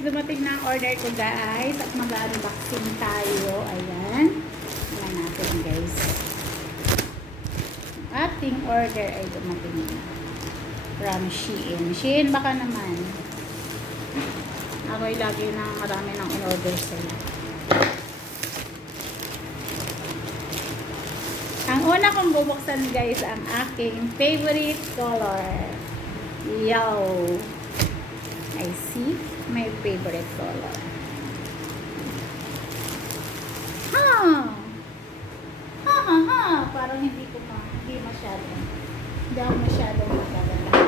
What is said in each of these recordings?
dumating na ang order ko guys. At mag-unboxing tayo. Ayan. Ayan natin guys. Ating order ay dumating na. From Shein. Shein baka naman. Ako'y lagi na marami ng in-order sila. Ang una kong bubuksan guys, ang aking favorite color. Yo! I see my favorite color. Ha! Ha ha ha! Parang hindi masyado. Hindi ako masyadong magaganda.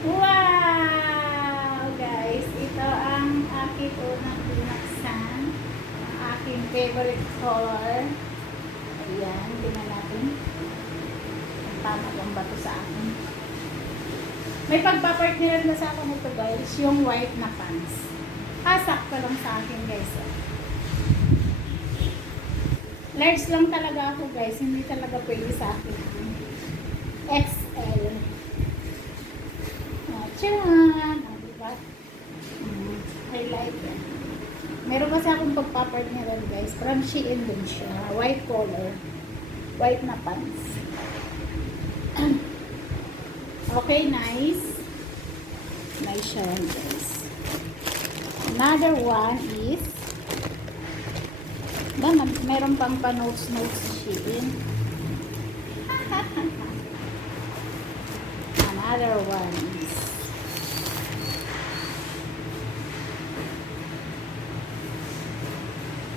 Wow! Guys, ito ang aking unang binuksan. Ang aking favorite color. Ayan, tingnan natin. Ang tama bang bato sa akin. May pagpapartneran na sa akin ito guys, yung white na pants. Sakto lang sa akin guys. Large lang talaga ako guys, hindi talaga pwede sa akin. XL. Tcharan! Diba? I like it. Meron kasi akong pagpapartneran guys, from Shein din siya. White color. White na pants. Okay, nice. Nice siya guys. Another one is meron pang pa-notes sa Shein. Another one is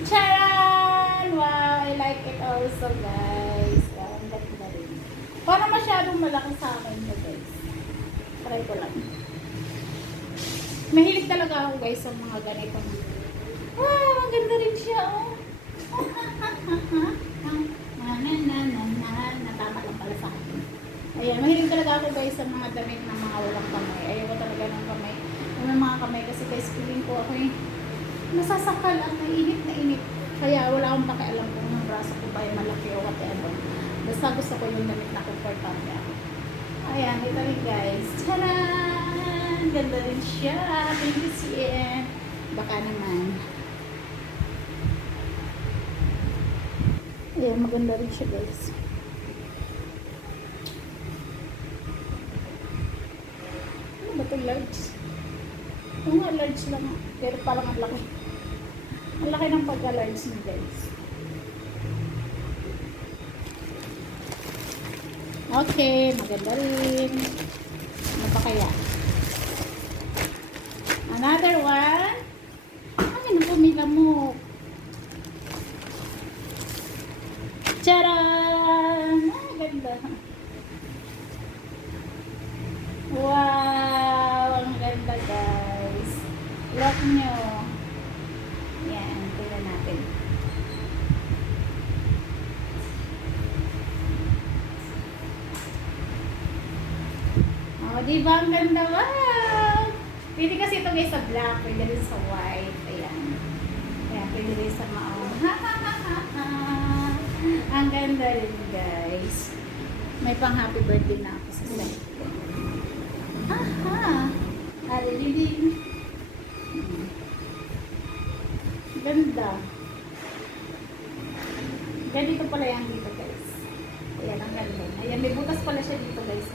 charan! Wow! I like it also guys. Ang ganda rin. Parang masyadong malaki sa akin ito guys. Try ko lang. Mahilig talaga ako guys sa mga ganito. Wow! Ang ganda rin siya oh. Natama lang pala sa akin. Ayan, mahilig talaga ako guys sa mga damit ng mga walang kamay. Ayoko talaga ng kamay. May mga kamay kasi guys, feeling ko ako nasasakal at mainit na init. Kaya wala akong pakialam kung ang braso ko ba ay malaki o whatever. Basta gusto ko yung damit na comfortable ako. Ayan, ito rin guys. Tcharan! Ganda rin siya. Thank you, Shein. Baka naman. Ayan, maganda rin siya guys. Ano ba ito? Large? Oo nga, large lang. Pero parang ang laki. Ang laki ng pagka-large niya guys. Okay, maganda rin. Ano pa kaya? Another one. Ano na pumila mo? Charan! Ganda. Wow! Ang ganda guys. Look nyo. Yan, tingnan natin. Oh, diba ang ganda? Wow! Pwede kasi ito guys sa black, pwede rin sa white. Ayan. Ayan, pwede rin sa maong. Ang ganda rin guys. May pang happy birthday na ako sa site ko. Aririn. Ganda. Ganito pala yan dito guys. Ayan, ang ganda. Ayan, may butas pala siya dito guys.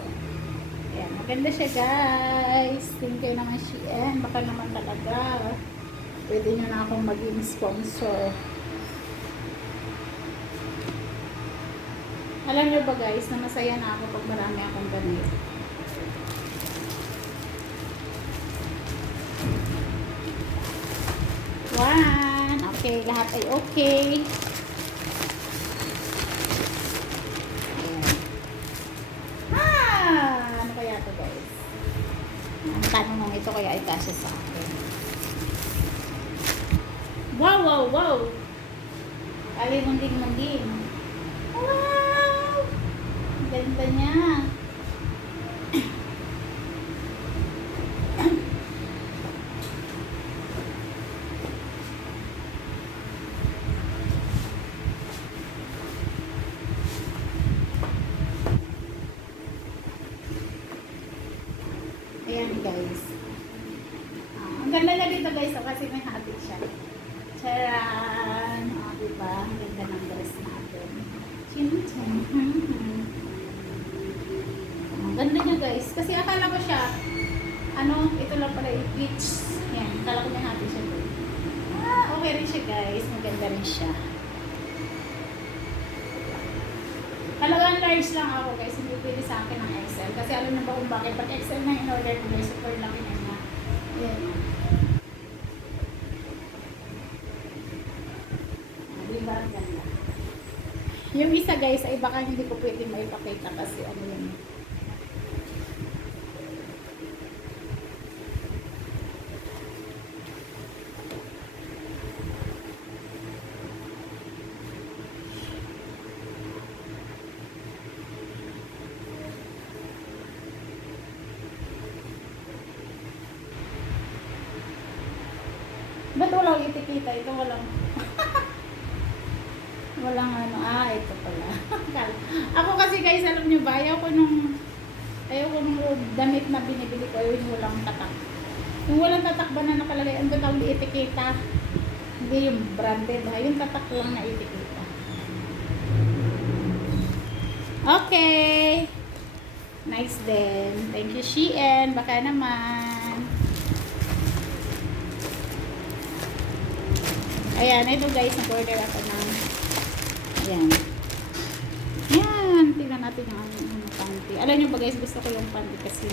Ayan, maganda siya guys. Thank you naman Shein. Baka naman talaga. Pwede nyo na akong maging sponsor. Alam nyo ba guys, na masaya na ako pag marami akong ganito. One. Okay, lahat ay okay. Ayan. Ano kaya to guys? Ang tanong ito kaya ay kasya sa akin. Wow, wow, wow! Kali munding-munding. Wow! Ganda niya. Ayan guys. Ang ganda niya dito guys, oh, kasi may hati siya. Charan! O, diba? Ang ganda ng dress natin. Chin-chin. Ang ganda niya guys. Kasi akala ko siya, ano, ito lang pala yung peach. Yan, akala ko may hati siya doon. Ah, okay rin siya guys. Maganda rin siya. Talagang large lang ako guys. Hindi pili sa akin ng XL. Kasi alam na ba kung bakit. Pag XL na in-order ko guys, super laki na niya. Ayan. Diba ang ganda? Yung isa guys, ay baka hindi ko pwede maipakita kasi ano yun. Ba't walang itikita? Ito walang... walang ano. Ah, ito pala. Ako kasi guys, alam nyo ba, ayaw ko nung damit na binibili ko, yung walang tatak. Yung walang tatak ba na nakalagay, ang tawag di itikita. Hindi yung branded ha, yung tatak lang na itikita. Okay. Nice din. Thank you, Shein. Baka naman. Ayan, ito guys, nag-order ako ng ayan. Ayan, tingnan natin yung ano, panty. Alam nyo ba guys, gusto ko yung panty kasi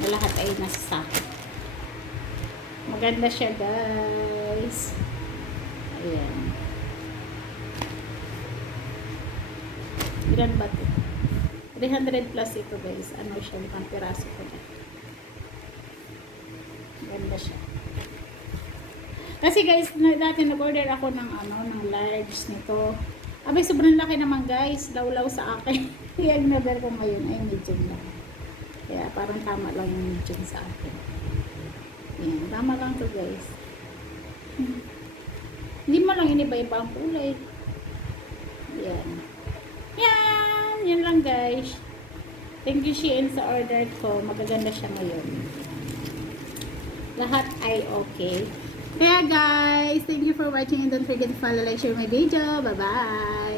na lahat ay nasa sako. Maganda siya guys. Ayan. Ilan ba ito? 300 plus ito guys. Ano siya, pang piraso ko na. Maganda siya. Kasi guys, dati nag-order ako ng ng large nito. Abay, sobrang laki naman guys. Lawlaw sa akin. Kaya ang order ko ngayon ay medium lang. Kaya parang tama lang yung medium sa akin. Ayan, tama lang to guys. Hindi mo lang iniba-iba ang kulay. Ayan. Yan! Yan lang guys. Thank you Shein sa order ko. Magaganda siya ngayon. Lahat ay okay. Kaya guys, thank you for watching and don't forget to follow, like, share my video. Bye-bye!